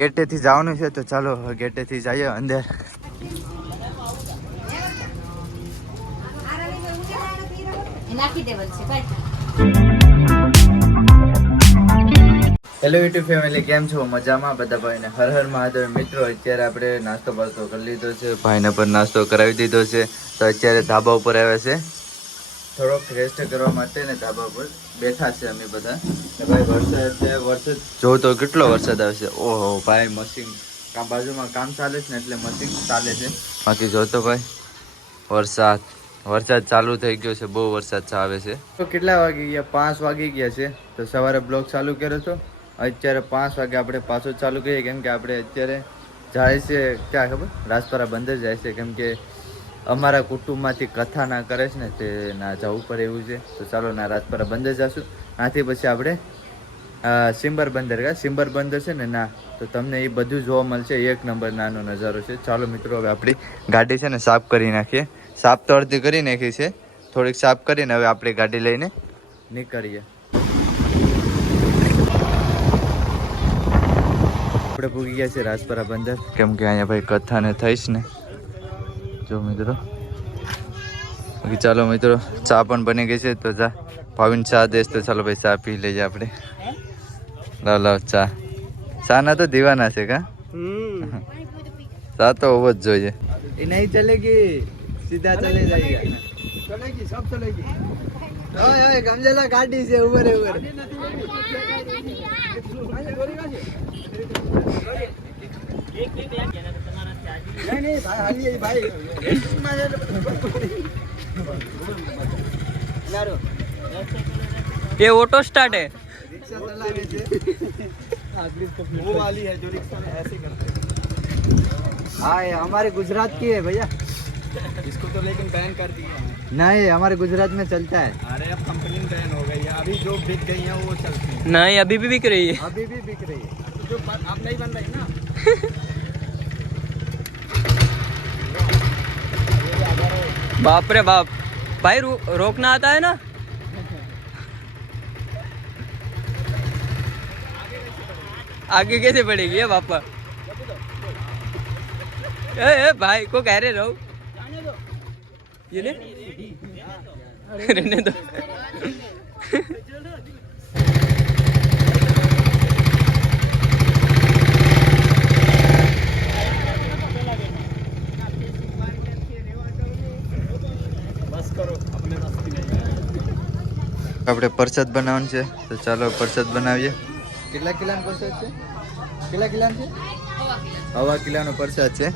ગેટેથી જવાનું છે તો ચાલો ગેટેથી જઈએ અંદર. હેલો યુટ્યુબ ફેમિલી, કેમ છો? મજામાં બધા? ભાઈને હર હર મહાદેવ. મિત્રો અત્યારે આપણે નાસ્તો બાસ્તો કરી લીધો છે, ભાઈને પણ નાસ્તો કરાવી દીધો છે. તો અત્યારે ધાબા ઉપર આવ્યા છે થોડોક રેસ્ટ કરવા માટે ને ધાબા ઉપર બેઠા છે અમે બધા. ભાઈ વરસાદ છે, વરસાદ જો તો કેટલો વરસાદ આવે છે. ઓહો ભાઈ, મશીન બાજુમાં કામ ચાલે છે ને એટલે મશીન ચાલે છે. બાકી જોતો ભાઈ વરસાદ ચાલુ થઈ ગયો છે, બહુ વરસાદ આવે છે. તો કેટલા વાગી ગયા? 5 વાગી ગયા છે. તો સવારે બ્લોગ ચાલુ કર્યો હતો, અત્યારે 5 વાગે આપણે પાછો ચાલુ કરીએ. કેમ કે આપણે અત્યારે જાય છે ક્યાં ખબર? રાજપરા બંદર જાય છે. કેમ કે અમારા કુટુંબમાંથી કથા ના કરે છે ને તે ના જવું પડે એવું છે. તો ચાલો ના રાજપરા બંદર જશું. આથી પછી આપણે સિમ્બર બંદર છે ને ના, તો તમને એ બધું જોવા મળશે. 1 નંબર નાનો નજારો છે. ચાલો મિત્રો, હવે આપણી ગાડી છે ને સાફ કરી નાખીએ. સાફ તો અડધી કરી નાખી છે, થોડીક સાફ કરીને હવે આપણી ગાડી લઈને નીકળીએ. આપણે પૂગી ગયા છે રાજપરા બંદર. કેમ કે અહીંયા ભાઈ કથાને થઈશ ને. જો મિત્રો, ચાલો મિત્રો, ચા પણ બની ગઈ છે. તો ચા ભાવિન ચા દેશ. તો ચાલો ભાઈ ચા પી લઈએ આપણે. લાવ ચા ના તો દીવાના છે કા? ચા તો હોવો જ જોઈએ. એ નહીં ચલેગી, સીધા ચલે જાયગા. ચલેગી, સબ ચલેગી. ઓય ઓય ગમજેલા ગાડી છે ઉપર ઉપર. नहीं भाई हाली भाई ये ऑटो स्टार्ट है, रिक्शा चलाने से वो वाली है जो रिक्शा में ऐसे करते हैं. हाँ, ये हमारे गुजरात की है भैया. इसको तो लेकिन बैन कर दिया. नहीं, हमारे गुजरात में चलता है. अरे अब कंपनी बैन हो गई है. अभी जो बिक गई है वो चलती है. नहीं अभी भी बिक रही है. अभी भी बिक रही है. जो अब नहीं बन रही ना. बाप रे बाप भाई, रोकना आता है ना. आगे कैसे बढ़ेगी ये पापा? ए भाई को कह रहे रहो ये ले रहने दो. આપણે પ્રસાદ બનાવવાનું છે. તો ચાલો પ્રસાદ બનાવીએ. કેટલા કિલોનો પ્રસાદ છે? કેટલા કિલોનો છે? 1.5 કિલોનો પ્રસાદ છે.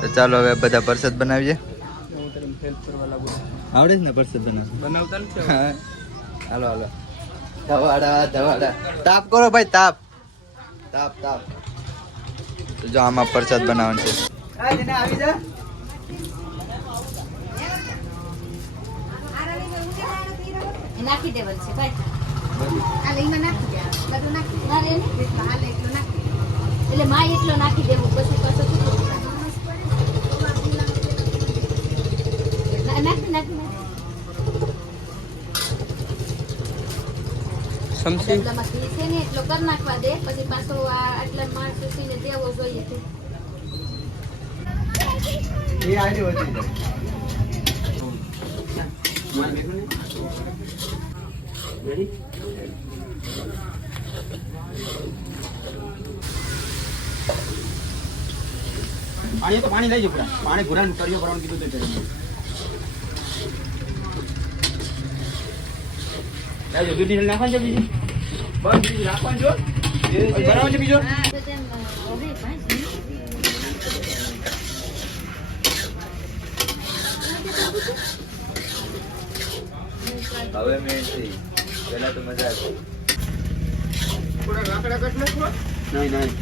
તો ચાલો હવે બધા પ્રસાદ બનાવીએ. આવડે છે ને પ્રસાદ બનાવતા નથી? હાલો હાલો, ધવાડા તાપ કરો ભાઈ, તાપ. તો જો આમાં પ્રસાદ બનાવવાનું છે. આવી જા. નાખી દેવલ છે ભાઈ. આ લઈને નાખી દે. બધું નાખી દે. મારે નહીં એટલો હાલે એટલો નાખી દે. એટલે માં એટલો નાખી દેવું પછી પાછો કેટલો નાખી સમસી ડબલામાં ઘી છે ને એટલો કર નાખવા દે. પછી પાછો આ આટલા માણસ ને દેવો જોઈએ. એ આડી હોતી જાય. Ready? पानी तो पानी नहीं पूरा पानी घुरा करियो भरવાનું કીધું તે કરી લે જો દૂધી નાખવા છે બીજી બસ બીજી નાખવા જો એ ભરવાનું છે બીજો હવે મેં પેલા તો મજા આવી. પૂરા લાકડા કટ નાખો. નહીં નહીં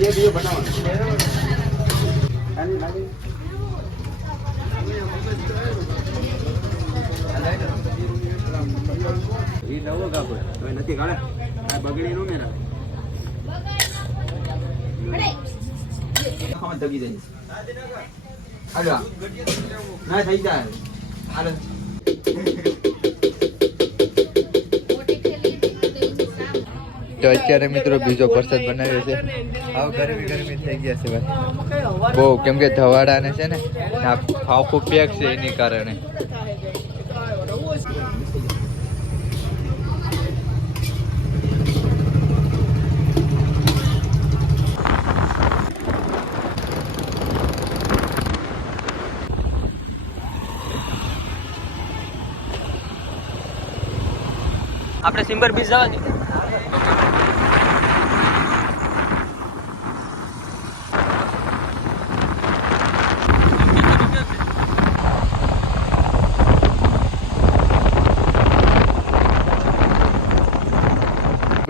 ये भी बनाओ નથી ગાળે આ બગડી નું મેરા ખાવા દગી જાય હાલો ના થઈ જાય હાલો તો અત્યારે મિત્રો બીજો પ્રસાદ બનાવ્યો છે આવ ગરમી થઈ ગયા છે ભાઈ બહુ કેમ કે ધવાડા ને છે ને આ ફાફું પેક છે એની કારણે આપણે સિમ્બર બીચ જવાની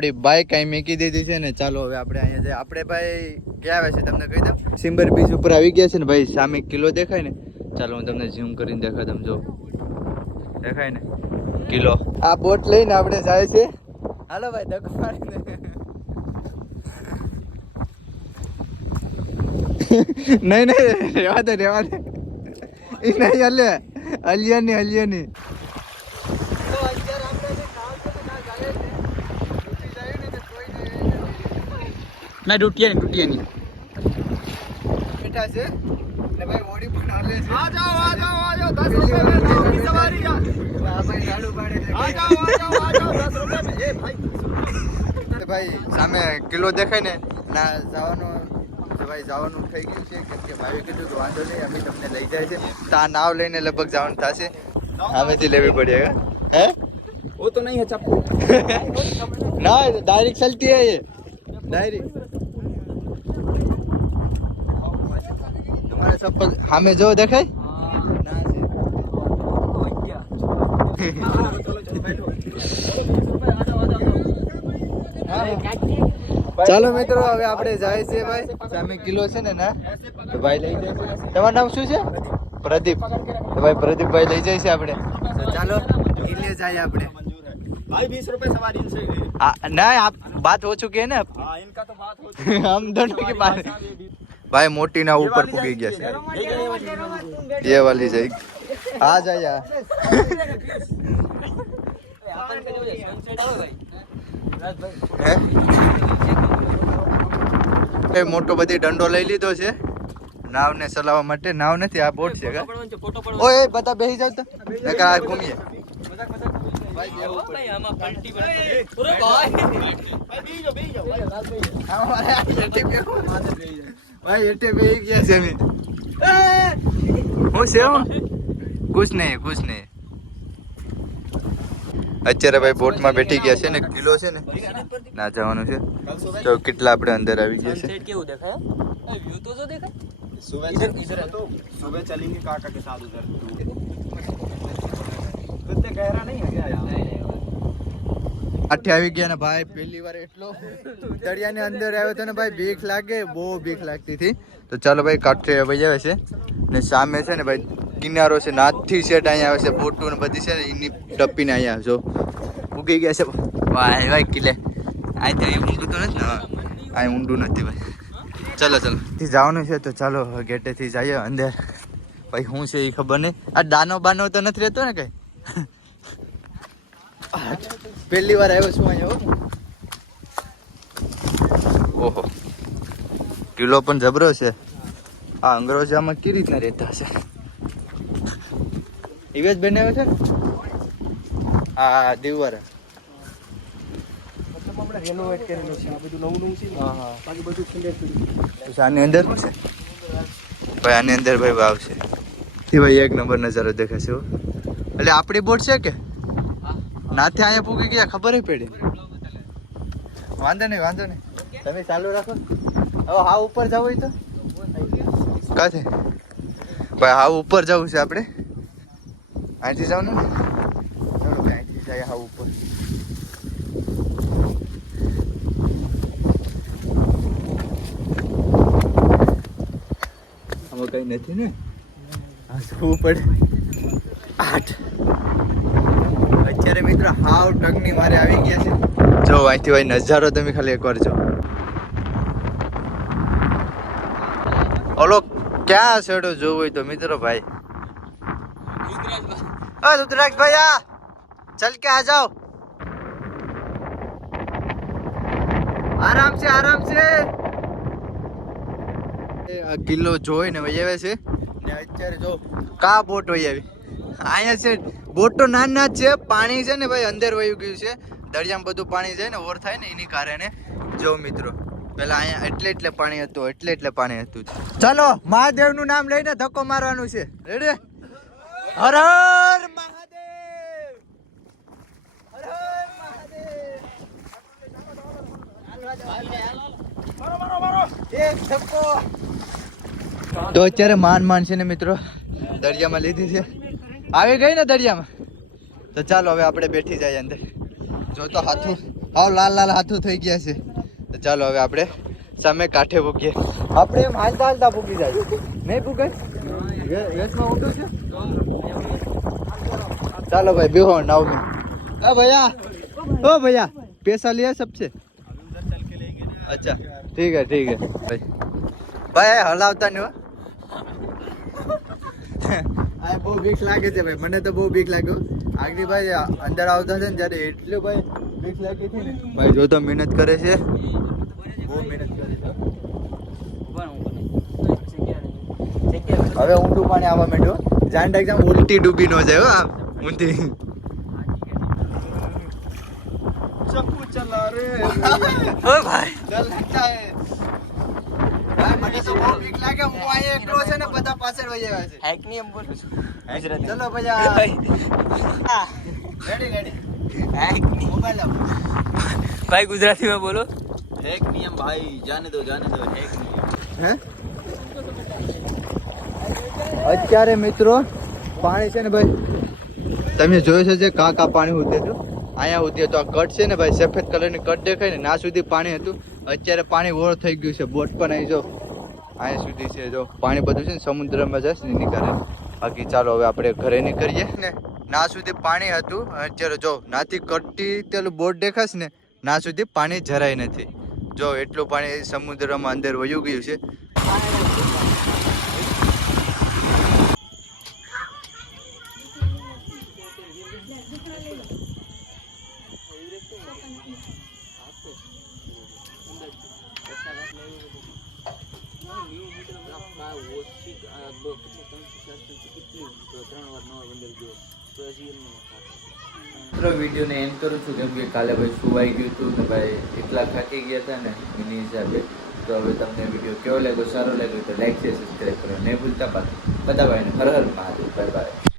આપણી બાઈક અહીં મૂકી દીધી છે ને ચાલો હવે આપણે અહીંયા જઈએ આપણે ભાઈ ક્યાં આવે છે તમને કહી દઉં સિમ્બર બીચ ઉપર આવી ગયા છે ને ભાઈ સામે કિલ્લો દેખાય ને ચાલો હું તમને ઝૂમ કરીને દેખાય તમે જો દેખાય ને કિલો આ બોટ લઈને આપણે જાય છે હાલો ભાઈ ધક્કો મારીને નહીં રેવા દે એ નહીં હલિયાની ના ડૂટિયાની બેઠા છે ને ભાઈ ઓડી પણ હાલે છે આ જાઓ 10 રૂપિયા મે નોકી સવારી જા આ ભાઈ ગાડું પાડે છે આ જાઓ 10 રૂપિયા એ ભાઈ ભાઈ સામે કિલ્લો દેખાય ને ના જવાનું થઈ ગયું છે કેમ કે ભાઈ કીધું કે વાંધો નહીં અમે તમને લઈ જાય છે તો આ નાવ લઈને લગભગ જવાનું થશે સામેથી લેવી પડેगा હે वो तो नहीं है चप्पू ना डायरेक्ट चलती है ये डायरेक्ट तुम्हारे चप्पल हमें जो देखाय ચાલો મિત્રો હવે આપણે જાય છે ભાઈ સામે કિલ્લો છે ને ના તો ભાઈ લઈ જાય છે તમારું નામ શું છે પ્રદીપ તો ભાઈ પ્રદીપભાઈ લઈ જાય છે આપણે તો ચાલો કિલ્લે જાય આપણે भाई 20 रुपए सवारी इनसे नहीं आप बात हो चुकी है ना हाँ इनका तो बात हो चुकी हम दोनों की बात भाई मोटी ना ऊपर पुगी गया से ये वाली जाएगी आ जा यार એ મોટો બધી ડંડો લઈ લીધો છે નાવ ને ચલાવવા માટે નાવ નથી આ બોટ છે ઓય બધા બેસી જાવ તો નકર આ ઘૂમીએ ભાઈ એટે બેસી ગયા છે અમે હું છે કુછ નહીં અત્યારે ભાઈ બોટમાં બેઠી ગયા છે ને કિલો છે ને ના જવાનું છે તો કેટલા આપણે અંદર આવી ગયા છે કેવું દેખાય વ્યૂ તો જો દેખાય सुबह इधर तो सुबह चलेंगे काका के साथ उधर इतने गहरा नहीं है क्या यार આઠે આવી ગયા ને ભાઈ પહેલી વાર એટલો દરિયાની અંદર આવ્યો તો ને ભાઈ બીક લાગે બહુ બીક લાગતી હતી તો ચાલો ભાઈ કાંઠે ભાઈ આવે છે ને સામે છે ને ભાઈ કિનારો છે નાથથી સેટ અહીંયા આવે છે બોટું ને બધી છે ને એની ટપ્પીને અહીંયા જો ઉગી ગયા છે ભાઈ કિલે આ તો ઊંડું તો નથી ને આ ઊંડું નથી ભાઈ ચાલો જવાનું છે તો ચાલો ગેટેથી જઈએ અંદર ભાઈ શું છે એ ખબર નહીં આ દાનો બાનો તો નથી રહેતો ને કઈ પહેલી વાર આવ્યો છું અહીંયા ઓહો કિલ્લો પણ જબરો છે આ અંગ્રેજામાં કેવી રીતના રહેતા હશે ઇવેજ બનાવ્યો છે ને હા દીવારા રેનોવેટ કરેલું છે આ બધું નવું છે હા બાકી બધું ખંડેર કર્યું તો આની અંદર શું છે ભાઈ આની અંદર ભાઈ વાવ છે એ ભાઈ એક નંબર નજારો દેખાશે એટલે આપણી બોટ છે કે નાથે અહીંયા પૂકી ગયા ખબર પડી વાંધો નહીં તમે ચાલુ રાખો હવે હા ઉપર જવું હોય તો કાથી ભાઈ હા ઉપર જવું છે આપણે અહીંથી જવાનું ને ચાલો અહીંથી જાય હા ઉપર આમાં કઈ નથી ને હા જવું પડે 8 અત્યારે મિત્રો હાવ ટગની મારે આવી ગયા છે. જો અહીંથી ભાઈ નજારો તમે ખાલી એકવાર જો. ઓલો ક્યાં છેડો જોવો હોય તો મિત્રો ભાઈ. રુદ્રાજ ભાઈ આ ચલ કે આ જાઓ. આરામ છે આરામ છે. આ કિલ્લો જોઈ ને વહી આવે છે ને અત્યારે જો કા બોટ વહી આવી. અહીંયા છે બોટ તો નાના જ છે. પાણી છે ને ભાઈ અંદર વહી ગયું છે. દરિયામાં બધું પાણી જાય ને ઓર થાય ને એની કારણે. જો મિત્રો પેલા અહીંયા એટલે પાણી હતું એટલે પાણી હતું. ચાલો મહાદેવ નું નામ લઈને ધક્કો મારવાનું છે. રેડી? હર હર મહાદેવ, હર હર મહાદેવ. એક ધક્કો. તો અત્યારે માન છે ને મિત્રો દરિયામાં લીધી છે. આવી ગઈ ને દરિયામાં. તો ચાલો હવે આપણે બેઠી જાય અંદર. જો તો હાથું હાવ લાલ હાથું થઈ ગયા છે. તો ચાલો હવે આપણે સામે કાંઠે ભૂગીએ. આપણે એમ હાલતા ભૂગી જાય નહીં ભૂગાય. વેચમાં ઊંડું છે. ચાલો ભાઈ બેહો नाव में. ओ भैया पैसा लिया सबसे? अच्छा ठीक है भाई. ભાઈ હલાવતા નહીં હો. આ બહુ બીક લાગે છે ભાઈ. મને તો બહુ બીક લાગ્યો. આગળ ભાઈ અંદર આવતા છે ને ત્યારે એટલું ભાઈ બીક લાગી હતી ને. ભાઈ જો તો મહેનત કરે છે. બહુ મહેનત કરે છે. હવે ઊંડું પાણી આવવા માંડ્યો. જાન એક્ઝામ ઉલટી ડૂબી ન જાય હો. આ ઊંધી ચપ્પુ ચલા રે ઓ ભાઈ ડર લાગતા હે ભાઈ. મને તો બહુ બીક લાગે. હું અહીંયા એકલો છે ને બધા પાછળ વહી આવ્યા છે. હેક નહીં એમ બોલું છું. ચલો ભૈયા રેડી હેક નહીં. મોબાઈલ આપો ભાઈ ગુજરાતીમાં બોલો. હેક નિયમ ભાઈ, જાને દો હેક નિયમ. હે અત્યારે મિત્રો પાણી છે ને ભાઈ તમે જોયું છે કા પાણી ઉતરે હતું. અહીંયા ઉતરે તો આ કટ છે ને ભાઈ સફેદ કલરની કટ દેખાય ને ના સુધી પાણી હતું. અત્યારે પાણી ઓર થઈ ગયું છે. બોટ પણ અહીં જો અહીંયા સુધી છે. જો પાણી બધું છે ને સમુદ્રમાં જશે ને એની કારણે. બાકી ચાલો હવે આપણે ઘરે નીકળીએ ને. ના સુધી પાણી હતું. અત્યારે જો નાથી કટથી પેલું બોટ દેખાશે ને ના સુધી પાણી જરાય નથી. જો એટલું પાણી સમુદ્રમાં અંદર વયું ગયું છે. વિડીયોને એન્ડ કરું છું કેમ કે કાલે ભાઈ સુવાઈ ગયું હતું ને ભાઈ એટલા થાકી ગયા હતા ને એની હિસાબે. તો હવે તમને વિડીયો કેવો લાગ્યો, સારો લાગ્યો તો લાઈક છે, સબસ્ક્રાઈબ કરો નહીં ભૂલતા. બધા ભાઈને હર હર મહાદેવ. Bye by.